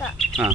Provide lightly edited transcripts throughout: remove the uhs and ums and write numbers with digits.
ஆ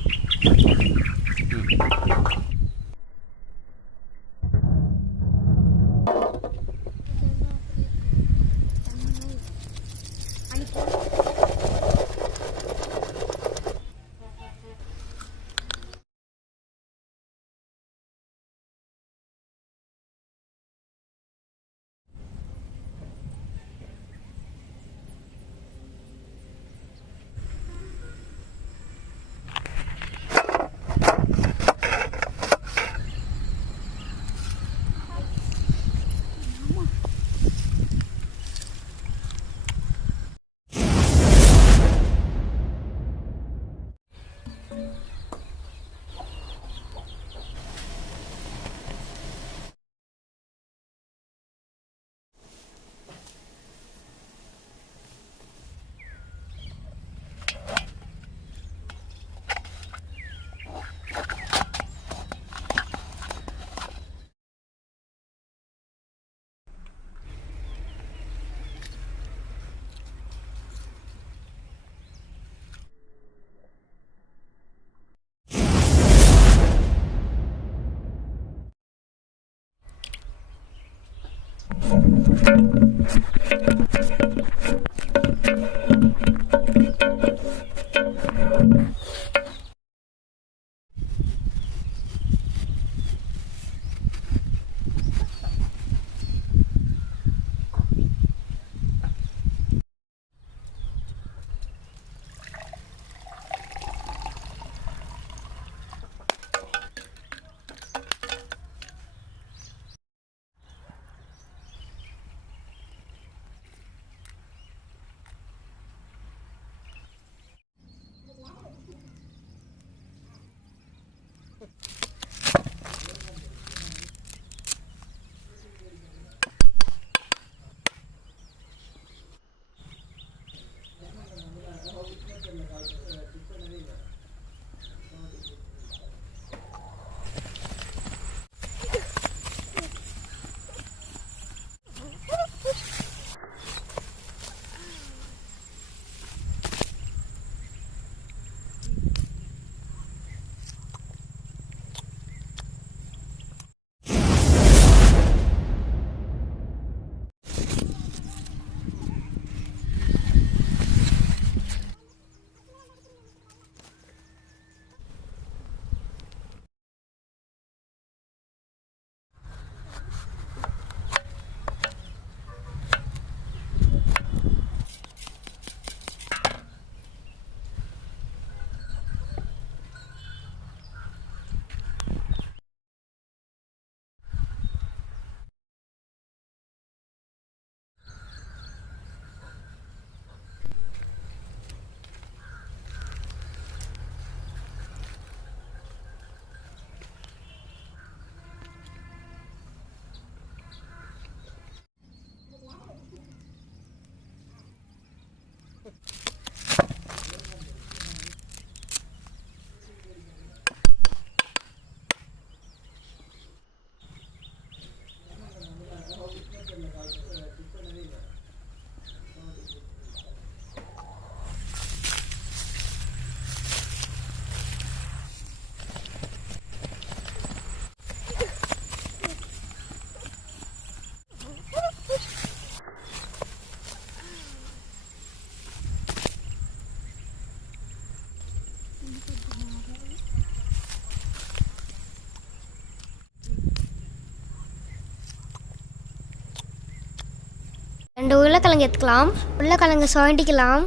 ரெண்டு உருளைக்கிழங்கு எடுத்துக்கலாம். உருளைக்கிழங்கு சுரண்டிக்கலாம்.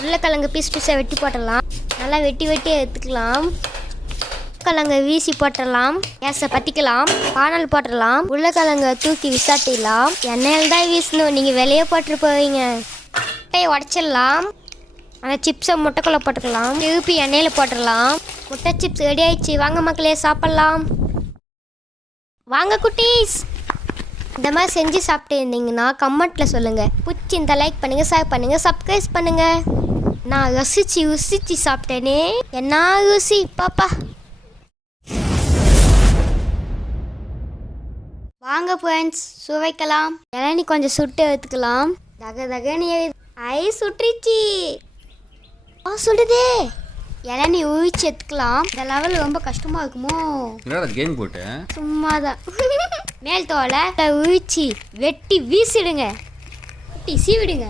உருளைக்கிழங்கு பீஸ் பீஸாக வெட்டி போட்டுடலாம். நல்லா வெட்டி வெட்டி எடுத்துக்கலாம். உருளைக்கிழங்கை வீசி போட்டுடலாம். கேஸை பற்றிக்கலாம். பானல் போட்டுடலாம். உருளைக்கிழங்கை தூக்கி விசாட்டிடலாம். எண்ணெயில் தான் வீசணும், நீங்கள் வெளியே போட்டு போவீங்க. முட்டையை உடச்சிடலாம். அந்த சிப்ஸை முட்டைக்குள்ளே போட்டுக்கலாம். திருப்பி எண்ணெயில் போட்டுடலாம். முட்டை சிப்ஸ் ரெடி ஆயிடுச்சு. வாங்க மக்களே, சாப்பிட்லாம். வாங்க குட்டீஸ். இந்த மாதிரி செஞ்சு சாப்பிட்டு இருந்தீங்கன்னா கமெண்ட்டில் சொல்லுங்கள். பிடிச்சிருந்தா லைக் பண்ணுங்கள், ஷேர் பண்ணுங்கள், சப்ஸ்கிரைப் பண்ணுங்கள். நான் ருசிச்சு சாப்பிட்டேனே, என்ன ருசி பாப்பா. வாங்க ஃப்ரெண்ட்ஸ், சுவைக்கலாம். இளநீ கொஞ்சம் சுட்டு எடுத்துக்கலாம். தக தகன்னு ஐ சுட்டுருச்சு. சுடுதே. இளநீ ஊற்றி எடுத்துக்கலாம். இந்த லெவல் ரொம்ப கஷ்டமாக இருக்குமோ? என்னடா கேம் போட்டேன் சும்மாதான். மேல் தோலை ஊற்றி வெட்டி வீசிடுங்க, வெட்டி சீவிடுங்க.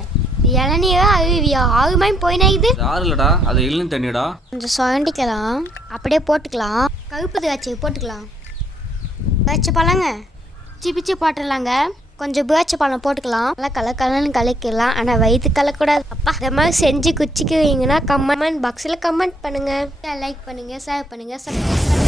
இளநீரா அழுவியா ஆகுமே போயினாக்குது. யாரு இல்லடா, அது இளநீ தண்ணிடா. கொஞ்சம் சுரண்டிக்கலாம், அப்படியே போட்டுக்கலாம். கருப்பு திராட்சை போட்டுக்கலாம். திராட்சை பழங்க பிச்சு பிச்சு போட்டுடலாங்க. கொஞ்சம் பேச்சை பழம் போட்டுக்கலாம். நல்லா கலக்கலன்னு கலக்கிடலாம், ஆனால் வயிற்று கலக்கூடாது. அப்பா இந்த மாதிரி செஞ்சு குச்சிக்குவீங்கன்னா கமெண்ட் பாக்ஸில் கமெண்ட் பண்ணுங்கள், லைக் பண்ணுங்கள், ஷேர் பண்ணுங்கள், சப்ஸ்கிரைப்